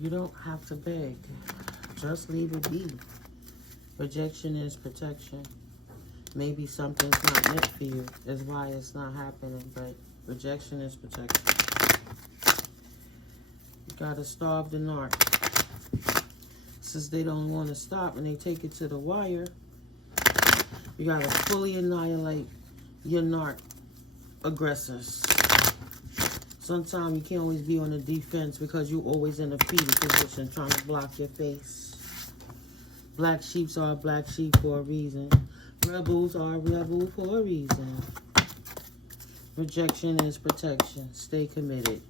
You don't have to beg. Just leave it be. Rejection is protection. Maybe something's not meant for you. Is why it's not happening. But rejection is protection. You gotta starve the narc. Since they don't want to stop and they take it to the wire, you gotta fully annihilate your narc aggressors. Sometimes you can't always be on the defense because you're always in a fetal position trying to block your face. Black sheeps are black sheep for a reason. Rebels are rebels for a reason. Rejection is protection. Stay committed.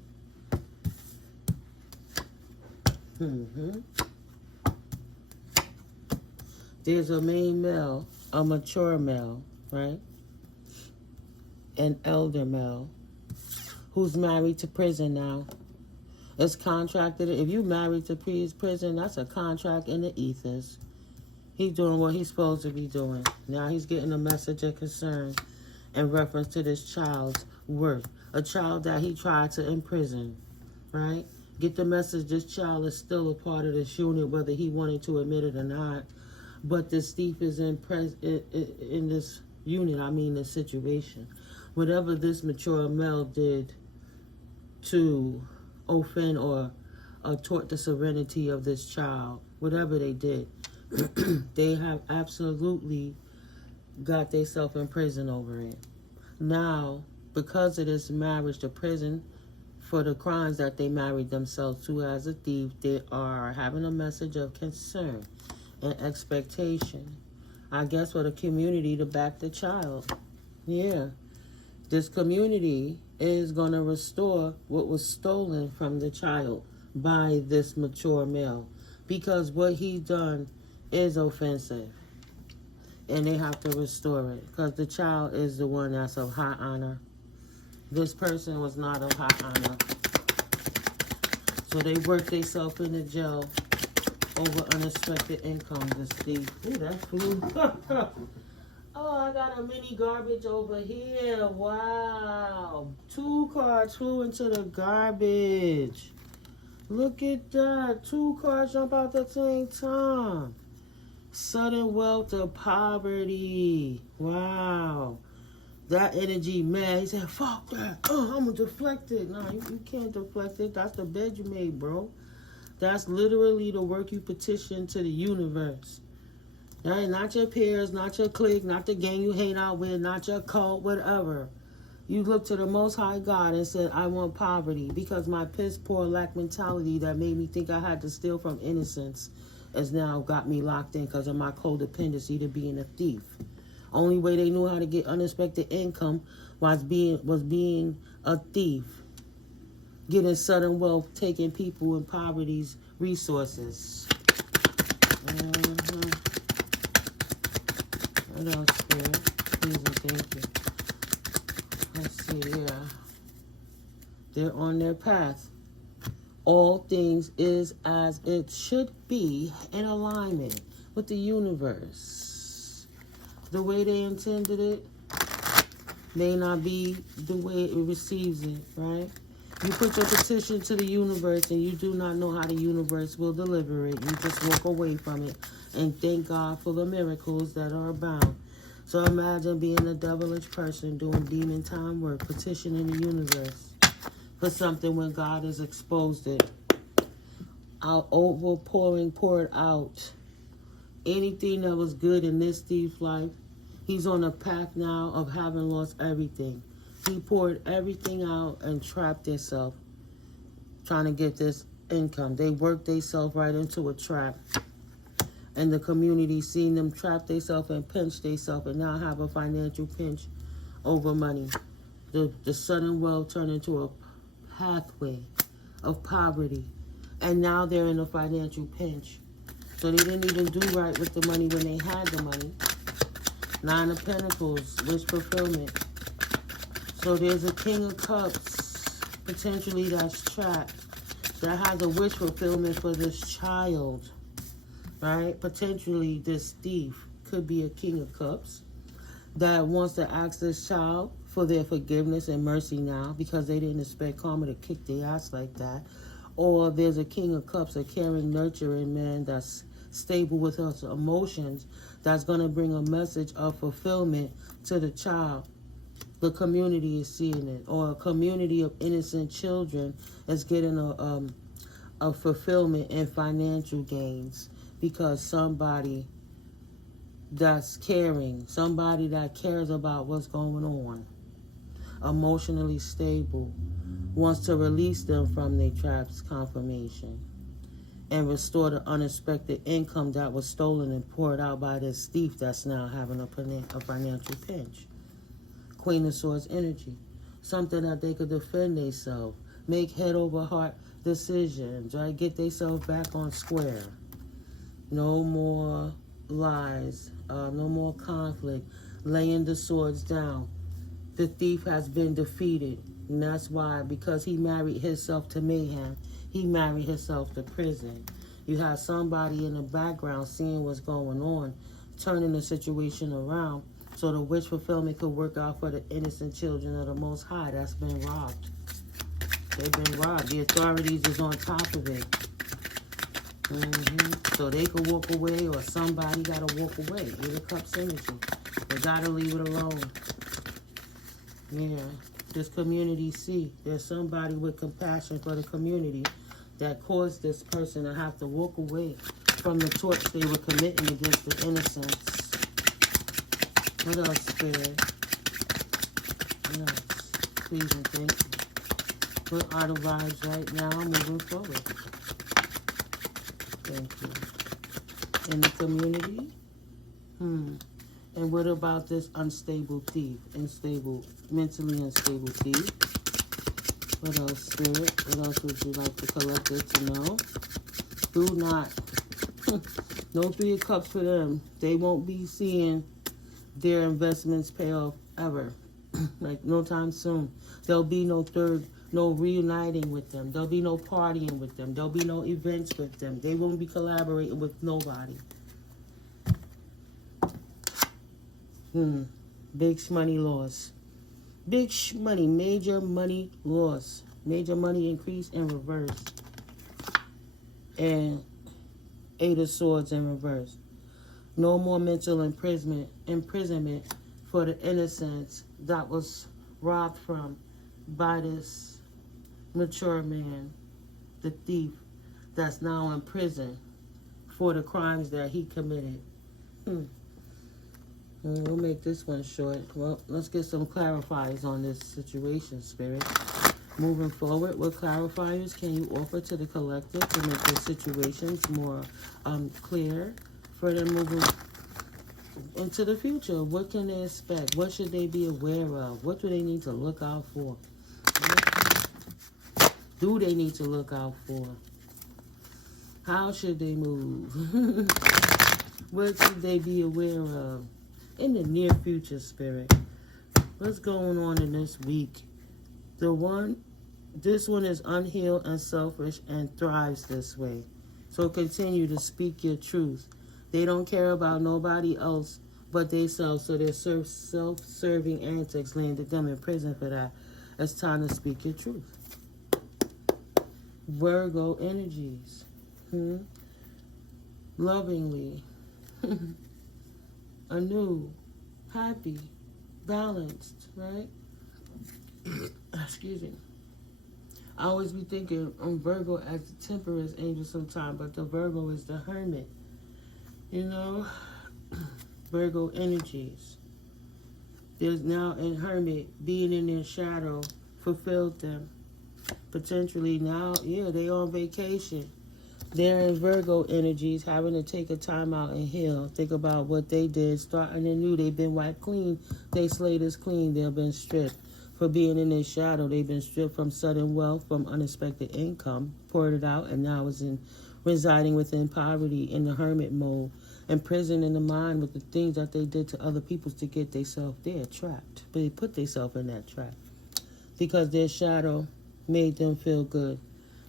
There's a main male, a mature male, right? An elder male who's married to prison now. It's contracted. If you married to prison, that's a contract in the ethers. He's doing what he's supposed to be doing. Now he's getting a message of concern in reference to this child's worth. A child that he tried to imprison, right? Get the message this child is still a part of this unit, whether he wanted to admit it or not. But this thief is in this unit, I mean this situation. Whatever this mature male did to offend or tort the serenity of this child, whatever they did, they have absolutely got themselves in prison over it. Now, because of this marriage to prison, for the crimes that they married themselves to as a thief, they are having a message of concern and expectation, I guess, for the community to back the child. Yeah. This community is going to restore what was stolen from the child by this mature male, because what he's done is offensive, and they have to restore it because the child is the one that's of high honor. This person was not of high honor, so they worked themselves into jail over unexpected income. This thief. Ooh, that flew. Oh, I got a mini garbage over here. Wow. 2 cards flew into the garbage. Look at that. 2 cards jump out at the same time. Sudden wealth of poverty. Wow. That energy, man. He said, fuck that. Oh, I'm going to deflect it. No, you can't deflect it. That's the bed you made, bro. That's literally the work you petitioned to the universe. Right? Not your peers, not your clique, not the gang you hang out with, not your cult, whatever. You look to the Most High God and said, I want poverty because my piss poor lack mentality that made me think I had to steal from Innocence has now got me locked in because of my codependency to being a thief. Only way they knew how to get unexpected income was being a thief. Getting sudden wealth, taking people in poverty's resources. What else, Spirit? Please and thank you. Let's see, yeah. They're on their path. All things is as it should be in alignment with the universe. The way they intended it may not be the way it receives it, right? You put your petition to the universe and you do not know how the universe will deliver it. You just walk away from it and thank God for the miracles that are abound. So imagine being a devilish person doing demon time work, petitioning the universe for something when God has exposed it. Poured out anything that was good in this thief's life. He's on a path now of having lost everything. He poured everything out and trapped himself trying to get this income. They worked themselves right into a trap. And the community seen them trap themselves and pinch themselves and now have a financial pinch over money. The sudden wealth turned into a pathway of poverty. And now they're in a financial pinch. So they didn't even do right with the money when they had the money. 9 of Pentacles, wish fulfillment. So there's a King of Cups, potentially that's trapped, that has a wish fulfillment for this child, right? Potentially this thief could be a King of Cups that wants to ask this child for their forgiveness and mercy now because they didn't expect karma to kick their ass like that. Or there's a King of Cups, a caring, nurturing man that's stable with his emotions, that's going to bring a message of fulfillment to the child. The community is seeing it. Or a community of innocent children is getting a fulfillment and financial gains because somebody that's caring, somebody that cares about what's going on, emotionally stable, wants to release them from their traps confirmation and restore the unexpected income that was stolen and poured out by this thief that's now having a financial pinch. Queen of Swords energy. Something that they could defend themselves, make head over heart decisions, right? Get themselves back on square. No more lies, no more conflict, laying the swords down. The thief has been defeated, and that's why, because he married himself to mayhem, he married himself to prison. You have somebody in the background seeing what's going on, turning the situation around so the wish fulfillment could work out for the innocent children of the Most High that's been robbed. They've been robbed. The authorities is on top of it. So they could walk away, or somebody got to walk away. With the Cups energy. They got to leave it alone. Yeah. This community see. There's somebody with compassion for the community that caused this person to have to walk away from the torch they were committing against the innocence. What else, Spirit? Yes. Please and thank you. What are the vibes right now moving forward? Thank you. In the community? And what about this unstable thief? Mentally unstable thief? What else, Spirit? What else would you like the collective to know? Do not. No Three of Cups for them. They won't be seeing their investments pay off ever. Like no time soon. There'll be no reuniting with them. There'll be no partying with them. There'll be no events with them. They won't be collaborating with nobody. Big money loss. Big money, major money loss. Major money increase in reverse. And Eight of Swords in reverse. No more mental imprisonment for the innocence that was robbed from by this mature man, the thief, that's now in prison for the crimes that he committed. We'll make this one short. Well, let's get some clarifiers on this situation, Spirit. Moving forward, what clarifiers can you offer to the collective to make their situations more clear for them moving into the future? What can they expect? What should they be aware of? What do they need to look out for? What do they need to look out for? How should they move? What should they be aware of in the near future, Spirit? What's going on in this week? This one is unhealed and selfish and thrives this way. So continue to speak your truth. They don't care about nobody else but themselves, so their self-serving antics landed them in prison for that. It's time to speak your truth. Virgo energies. Lovingly. Anew. Happy. Balanced, right? Excuse me. I always be thinking Virgo as the temperance angel sometimes, but the Virgo is the hermit. You know? Virgo energies. There's now a hermit being in their shadow fulfilled them. Potentially now, they on vacation. They're in Virgo energies, having to take a time out and heal. Think about what they did, starting anew. They've been wiped clean. They slate is clean. They've been stripped. For being in their shadow, they've been stripped from sudden wealth, from unexpected income, poured it out, and now is residing within poverty in the hermit mode, imprisoned in the mind with the things that they did to other people to get themselves there, trapped. But they put themselves in that trap because their shadow made them feel good.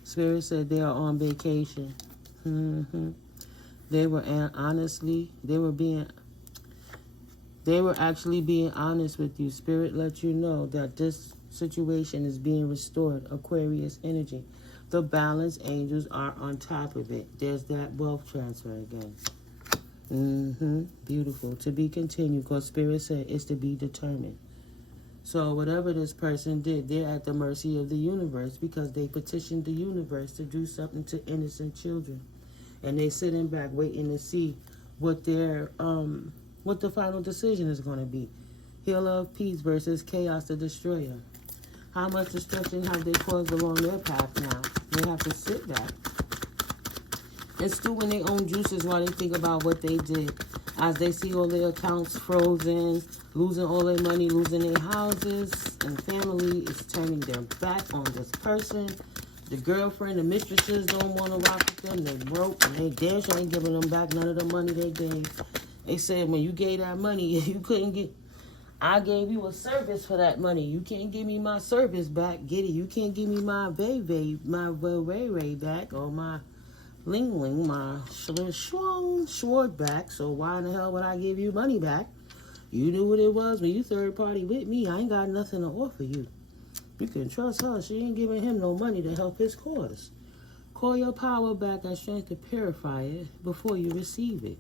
Spirit said they are on vacation. They were actually being honest with you. Spirit let you know that this situation is being restored. Aquarius energy. The balance angels are on top of it. There's that wealth transfer again. Beautiful. To be continued, because Spirit said it's to be determined. So whatever this person did, they're at the mercy of the universe because they petitioned the universe to do something to innocent children. And they sitting back waiting to see what their what the final decision is going to be. Healer of peace versus chaos the destroyer. How much destruction have they caused along their path now? They have to sit back and stew in their own juices while they think about what they did. As they see all their accounts frozen, losing all their money, losing their houses, and family is turning their back on this person. The girlfriend, the mistresses don't want to rock with them. They broke and they damn sure ain't giving them back none of the money they gave. They said when you gave that money, you couldn't get... I gave you a service for that money. You can't give me my service back. Get it? You can't give me my Ray back or my Ling, my Schwart back. So why in the hell would I give you money back? You knew what it was when you third party with me. I ain't got nothing to offer you. You can trust her. She ain't giving him no money to help his cause. Call your power back and strength to purify it before you receive it.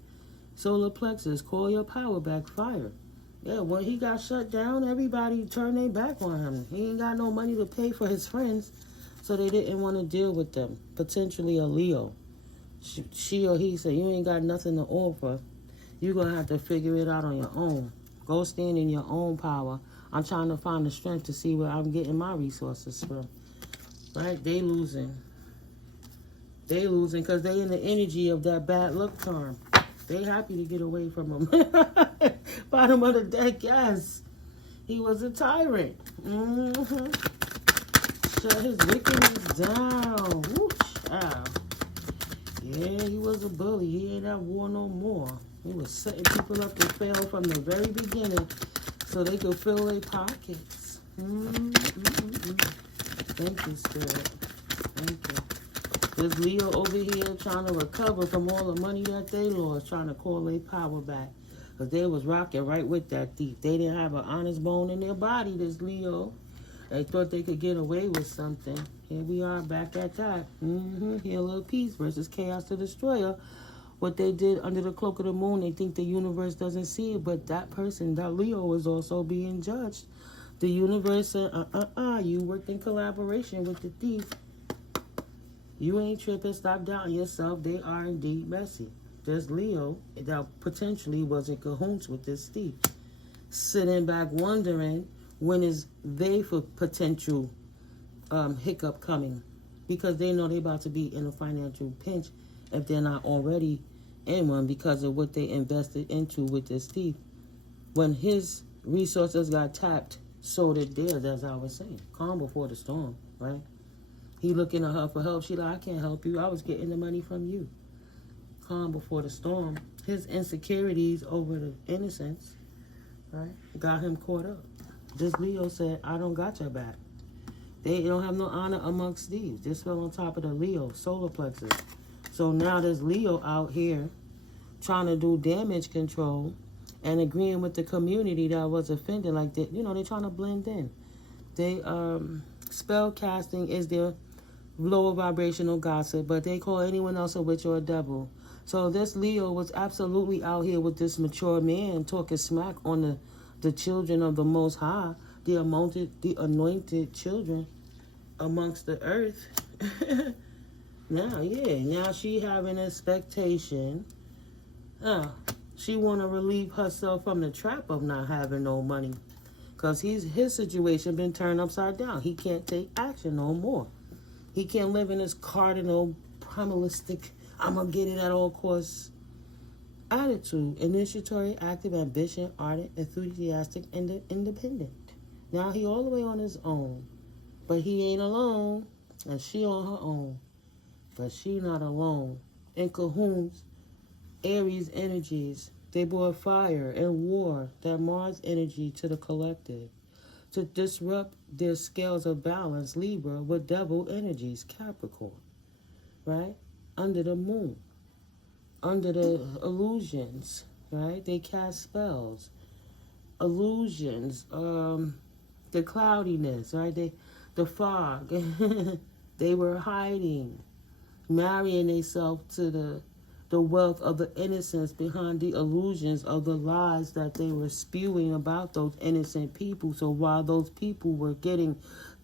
Solar plexus, call your power back, fire. Yeah, when he got shut down, everybody turned their back on him. He ain't got no money to pay for his friends, so they didn't want to deal with them. Potentially a Leo. She or he said, you ain't got nothing to offer. You're going to have to figure it out on your own. Go stand in your own power. I'm trying to find the strength to see where I'm getting my resources from. Right? They losing. They losing because they in the energy of that bad luck charm. They happy to get away from him. Bottom of the deck, yes. He was a tyrant. Shut his wickedness down. Woo, child. Yeah, he was a bully. He ain't at war no more. He was setting people up to fail from the very beginning so they could fill their pockets. Thank you, Spirit. Thank you. There's Leo over here trying to recover from all the money that they lost, trying to call their power back. Because they was rocking right with that thief. They didn't have an honest bone in their body, this Leo. They thought they could get away with something. Here we are back at that. Healer of peace versus chaos the destroyer. What they did under the cloak of the moon, they think the universe doesn't see it. But that person, that Leo, is also being judged. The universe said, you worked in collaboration with the thief. You ain't tripping. Stop doubting yourself. They are indeed messy. There's Leo that potentially was in cahoots with this thief. Sitting back wondering when is they for potential hiccup coming. Because they know they're about to be in a financial pinch if they're not already in one because of what they invested into with this thief. When his resources got tapped, so did theirs, as I was saying. Calm before the storm, right? He looking at her for help. She like, I can't help you. I was getting the money from you. Calm before the storm. His insecurities over the innocence, right, got him caught up. This Leo said, I don't got your back. They don't have no honor amongst thieves. This fell on top of the Leo, solar plexus. So now there's Leo out here trying to do damage control and agreeing with the community that was offended. Like, they're trying to blend in. They, spell casting is their lower vibrational gossip, but they call anyone else a witch or a devil. So this Leo was absolutely out here with this mature man talking smack on the children of the Most High, the anointed children amongst the earth. Now she having an expectation. She want to relieve herself from the trap of not having no money. Because his situation been turned upside down. He can't take action no more. He can't live in his cardinal, primalistic, I'm going to get it at all costs attitude. Initiatory, active, ambition, ardent, enthusiastic, and independent. Now he all the way on his own. But he ain't alone. And she on her own. But she not alone. In cahoots, Aries energies. They brought fire and war, that Mars energy to the collective, to disrupt their scales of balance, Libra, with devil energies, Capricorn, right? Under the moon, under the illusions, right? They cast spells, illusions, the cloudiness, right? The fog, They were hiding, marrying themselves to the wealth of the innocence behind the illusions of the lies that they were spewing about those innocent people. So while those people were getting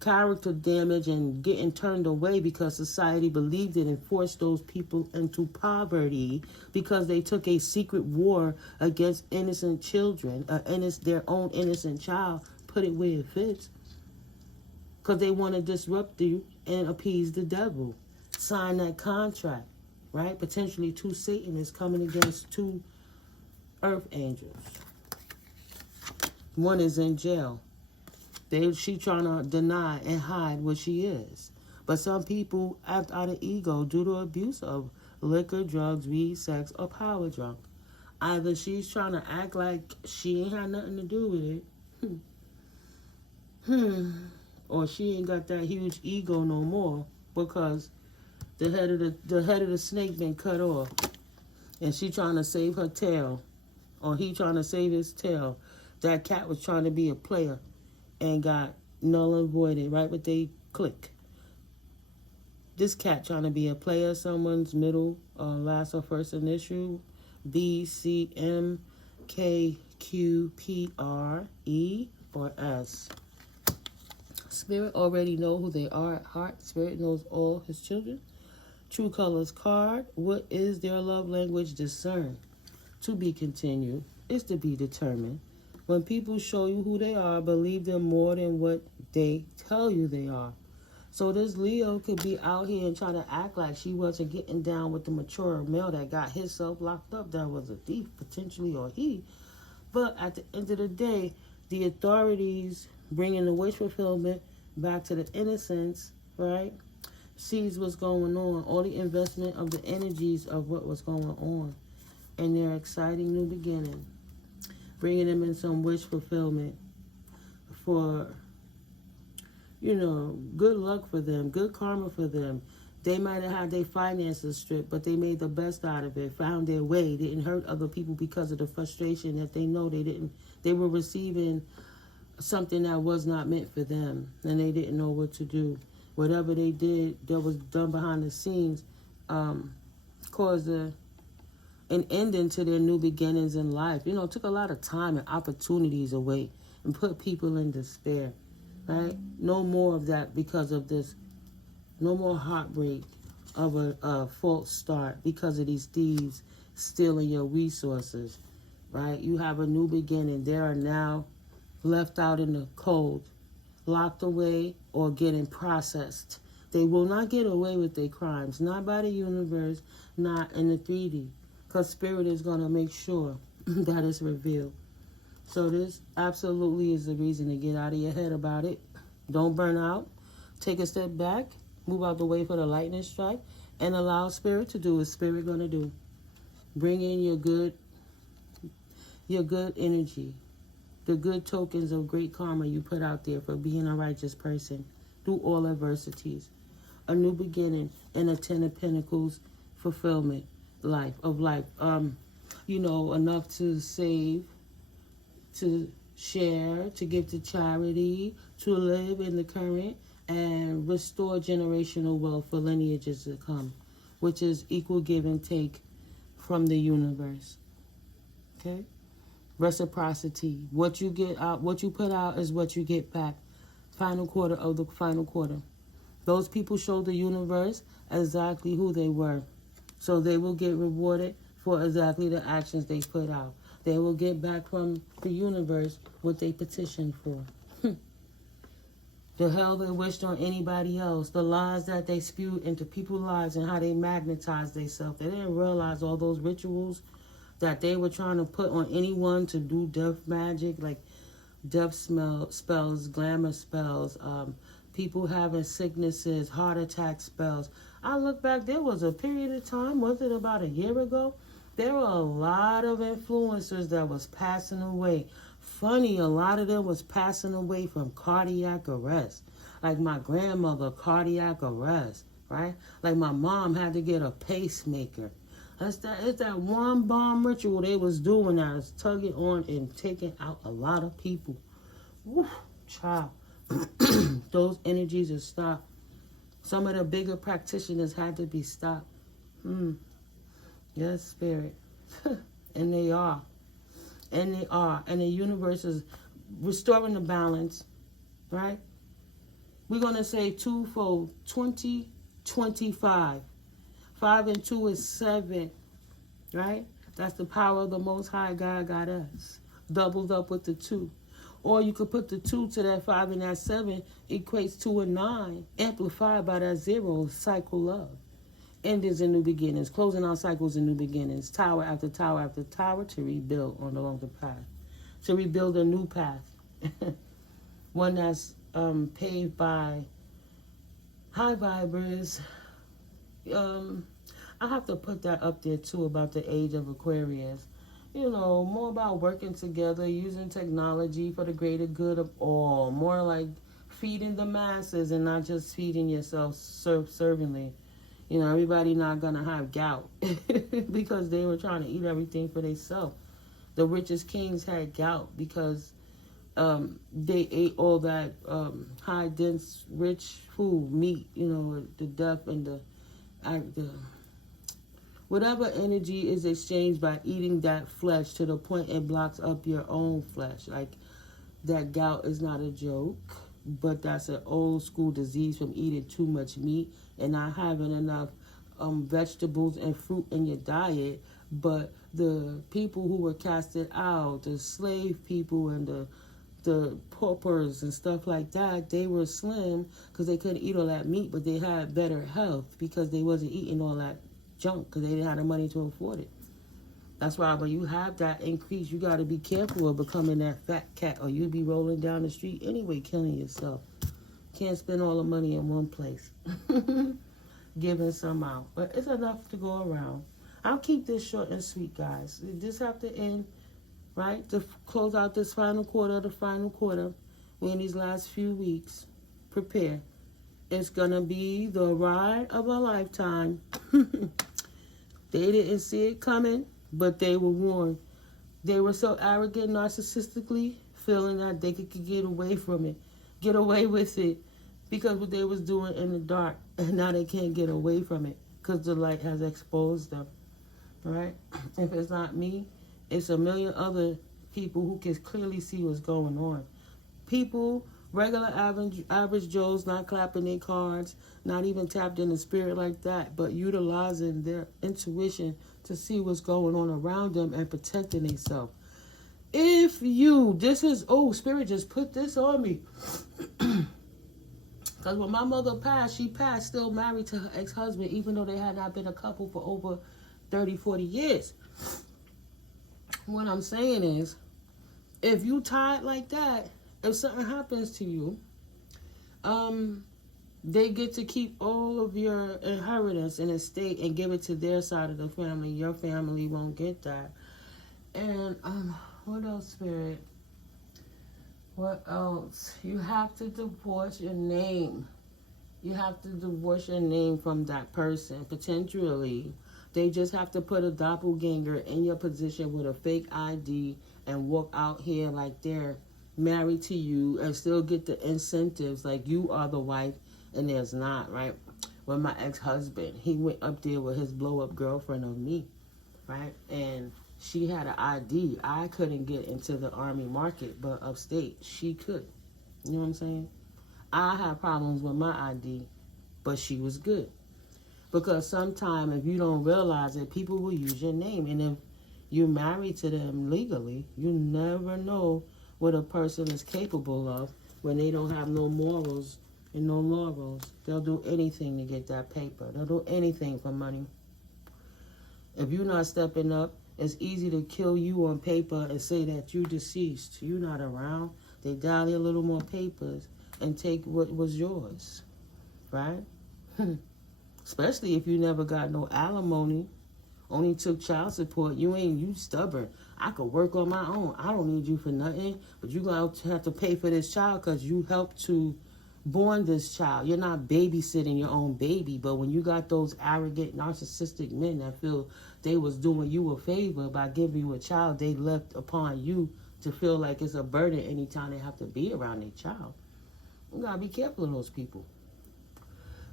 character damage and getting turned away because society believed it and forced those people into poverty because they took a secret war against innocent children, their own innocent child, put it where it fits, because they want to disrupt you and appease the devil. Sign that contract, right? Potentially 2 Satanists coming against 2 earth angels. One is in jail. She trying to deny and hide what she is. But some people act out of ego due to abuse of liquor, drugs, weed, sex, or power drunk. Either she's trying to act like she ain't had nothing to do with it, or she ain't got that huge ego no more because the head of the snake been cut off, and she trying to save her tail, or he trying to save his tail. That cat was trying to be a player and got null and voided right when they click. This cat trying to be a player, someone's middle, last or first initial, B, C, M, K, Q, P, R, E, or S. Spirit already know who they are at heart. Spirit knows all his children. True Colors card. What is their love language? Discern. To be continued is to be determined. When people show you who they are, believe them more than what they tell you they are. So this Leo could be out here and trying to act like she wasn't getting down with the mature male that got himself locked up. That was a thief, potentially, or he. But at the end of the day, the authorities bringing the wish fulfillment back to the innocence, right, sees what's going on, all the investment of the energies of what was going on, and their exciting new beginning, bringing them in some wish fulfillment for, good luck for them, good karma for them. They might have had their finances stripped, but they made the best out of it, found their way, didn't hurt other people because of the frustration that they know they were receiving something that was not meant for them, and they didn't know what to do. Whatever they did that was done behind the scenes caused an ending to their new beginnings in life. It took a lot of time and opportunities away and put people in despair, right? No more of that because of this. No more heartbreak of a false start because of these thieves stealing your resources, right? You have a new beginning. They are now left out in the cold, locked away, or getting processed. They will not get away with their crimes, not by the universe, not in the 3D, because Spirit is going to make sure that it's revealed. So this absolutely is the reason to get out of your head about it. Don't burn out. Take a step back, move out the way for the lightning strike, and allow Spirit to do what Spirit going to do. Bring in your good energy, the good tokens of great karma you put out there for being a righteous person through all adversities. A new beginning and a 10 of Pentacles fulfillment life. Enough to save, to share, to give to charity, to live in the current, and restore generational wealth for lineages to come, which is equal give and take from the universe. Okay? Reciprocity. What you get out, what you put out is what you get back. Final quarter of the final quarter. Those people show the universe exactly who they were. So they will get rewarded for exactly the actions they put out. They will get back from the universe what they petitioned for. The hell they wished on anybody else. The lies that they spewed into people's lives and how they magnetized themselves. They didn't realize all those rituals that they were trying to put on anyone to do death magic, like death spells, glamour spells, people having sicknesses, heart attack spells. I look back, there was a period of time, was it about a year ago? There were a lot of influencers that was passing away. Funny, a lot of them was passing away from cardiac arrest. Like my grandmother, cardiac arrest, right? Like my mom had to get a pacemaker. It's that one bomb ritual they was doing that was tugging on and taking out a lot of people. Woo, child. Those energies are stopped. Some of the bigger practitioners had to be stopped. Yes, Spirit. And they are. And they are. And the universe is restoring the balance, right? We're going to say twofold, 20, 25. 5 and 2 is 7, right? That's the power of the Most High God got us. Doubled up with the 2. Or you could put the 2 to that 5 and that 7 equates to a 9. Amplified by that 0, cycle of. Endings and new beginnings. Closing out cycles and new beginnings. Tower after tower after tower to rebuild on the longer path. To rebuild a new path. One that's paved by high vibers. I have to put that up there too about the age of Aquarius. You know, more about working together, using technology for the greater good of all. More like feeding the masses and not just feeding yourself servantly. You know, everybody not going to have gout because they were trying to eat everything for themselves. The richest kings had gout because they ate all that high, dense, rich food, meat, you know, the death and the whatever energy is exchanged by eating that flesh to the point it blocks up your own flesh. Like, that gout is not a joke, but that's an old school disease from eating too much meat and not having enough vegetables and fruit in your diet. But the people who were casted out, the slave people and the paupers and stuff like that, they were slim because they couldn't eat all that meat, but they had better health because they wasn't eating all that junk because they didn't have the money to afford it. That's why when you have that increase, you got to be careful of becoming that fat cat or you'll be rolling down the street anyway, killing yourself. Can't spend all the money in one place. Giving some out. But it's enough to go around. I'll keep this short and sweet, guys. This have to end, right? To close out this final quarter, we're in these last few weeks. Prepare. It's going to be the ride of a lifetime. They didn't see it coming, but they were warned. They were so arrogant, narcissistically, feeling that they could get away from it, get away with it, because what they was doing in the dark, and now they can't get away from it because the light has exposed them, right? If it's not me, it's a million other people who can clearly see what's going on. People, regular average Joes, not clapping their cards, not even tapped in the spirit like that, but utilizing their intuition to see what's going on around them and protecting themselves. If you, Spirit just put this on me. Because when my mother passed, she passed still married to her ex-husband, even though they had not been a couple for over 30, 40 years. What I'm saying is, if you tied like that, if something happens to you, they get to keep all of your inheritance and estate and give it to their side of the family. Your family won't get that. And what else, Spirit? What else? You have to divorce your name. You have to divorce your name from that person. Potentially, they just have to put a doppelganger in your position with a fake ID and walk out here like they're married to you and still get the incentives like you are the wife and there's not, right? When my ex-husband, he went up there with his blow-up girlfriend of me, right? And she had an ID. I couldn't get into the army market, but upstate, she could. You know what I'm saying? I had problems with my ID, but she was good. Because sometimes if you don't realize it, people will use your name. And if you're married to them legally, you never know what a person is capable of when they don't have no morals and no laurels. They'll do anything to get that paper. They'll do anything for money. If you're not stepping up, it's easy to kill you on paper and say that you're deceased. You're not around. They dial a little more papers and take what was yours, right? Especially if you never got no alimony, only took child support. You stubborn. I could work on my own. I don't need you for nothing, but you're going to have to pay for this child because you helped to born this child. You're not babysitting your own baby, but when you got those arrogant, narcissistic men that feel they was doing you a favor by giving you a child, they left upon you to feel like it's a burden anytime they have to be around their child. You got to be careful of those people.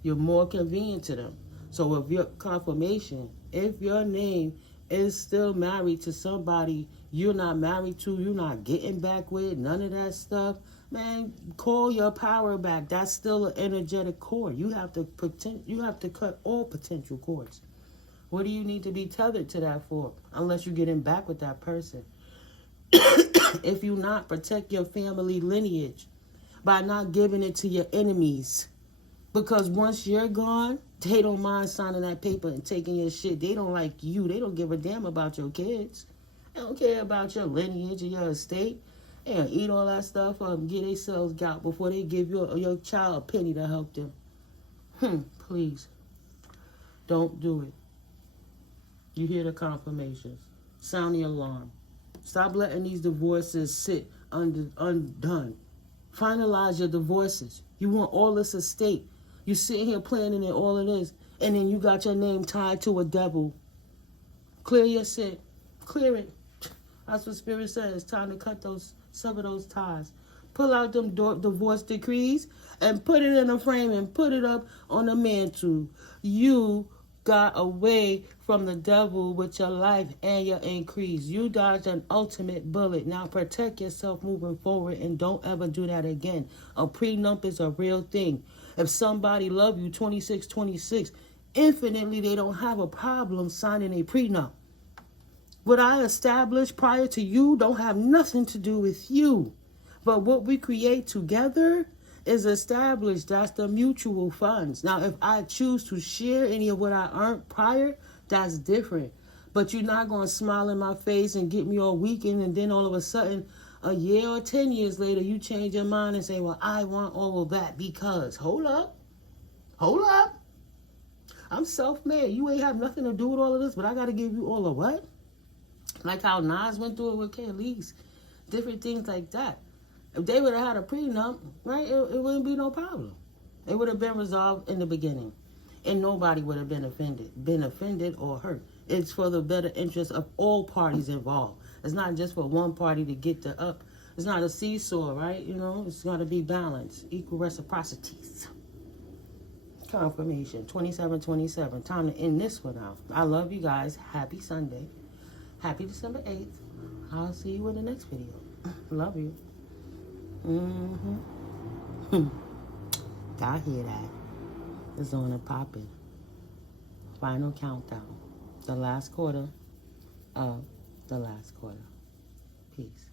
you're more convenient to them. So if your confirmation, if your name is still married to somebody you're not married to, you're not getting back with, none of that stuff, man, call your power back. That's still an energetic cord. You have to cut all potential cords. What do you need to be tethered to that for? Unless you're getting back with that person. If you not, protect your family lineage by not giving it to your enemies. Because once you're gone, they don't mind signing that paper and taking your shit. They don't like you. They don't give a damn about your kids. They don't care about your lineage or your estate. They don't eat all that stuff up and get themselves gout before they give your child a penny to help them. Please. Don't do it. You hear the confirmations. Sound the alarm. Stop letting these divorces sit undone. Finalize your divorces. You want all this estate. You sitting here planning and all of this, and then you got your name tied to a devil. Clear your shit. Clear it. That's what Spirit says. It's time to sever those ties. Pull out them divorce decrees and put it in a frame and put it up on the mantle. You got away from the devil with your life and your increase. You dodged an ultimate bullet. Now protect yourself moving forward and don't ever do that again. A prenup is a real thing. If somebody love you 26, infinitely they don't have a problem signing a prenup. What I established prior to you don't have nothing to do with you. But what we create together is established. That's the mutual funds. Now, if I choose to share any of what I earned prior, that's different. But you're not going to smile in my face and get me all weakened, and then all of a sudden, a year or 10 years later, you change your mind and say, well, I want all of that because. Hold up. I'm self-made. You ain't have nothing to do with all of this, but I got to give you all of what? Like how Nas went through it with Khalees. Different things like that. If they would have had a prenup, right, it wouldn't be no problem. It would have been resolved in the beginning. And nobody would have been offended or hurt. It's for the better interest of all parties involved. It's not just for one party to get the up. It's not a seesaw, right? You know, it's got to be balanced. Equal reciprocities. Confirmation. 27/27. Time to end this one out. I love you guys. Happy Sunday. Happy December 8th. I'll see you in the next video. Love you. Y'all hear that? It's on and popping. Final countdown. The last quarter of the last quarter. Peace.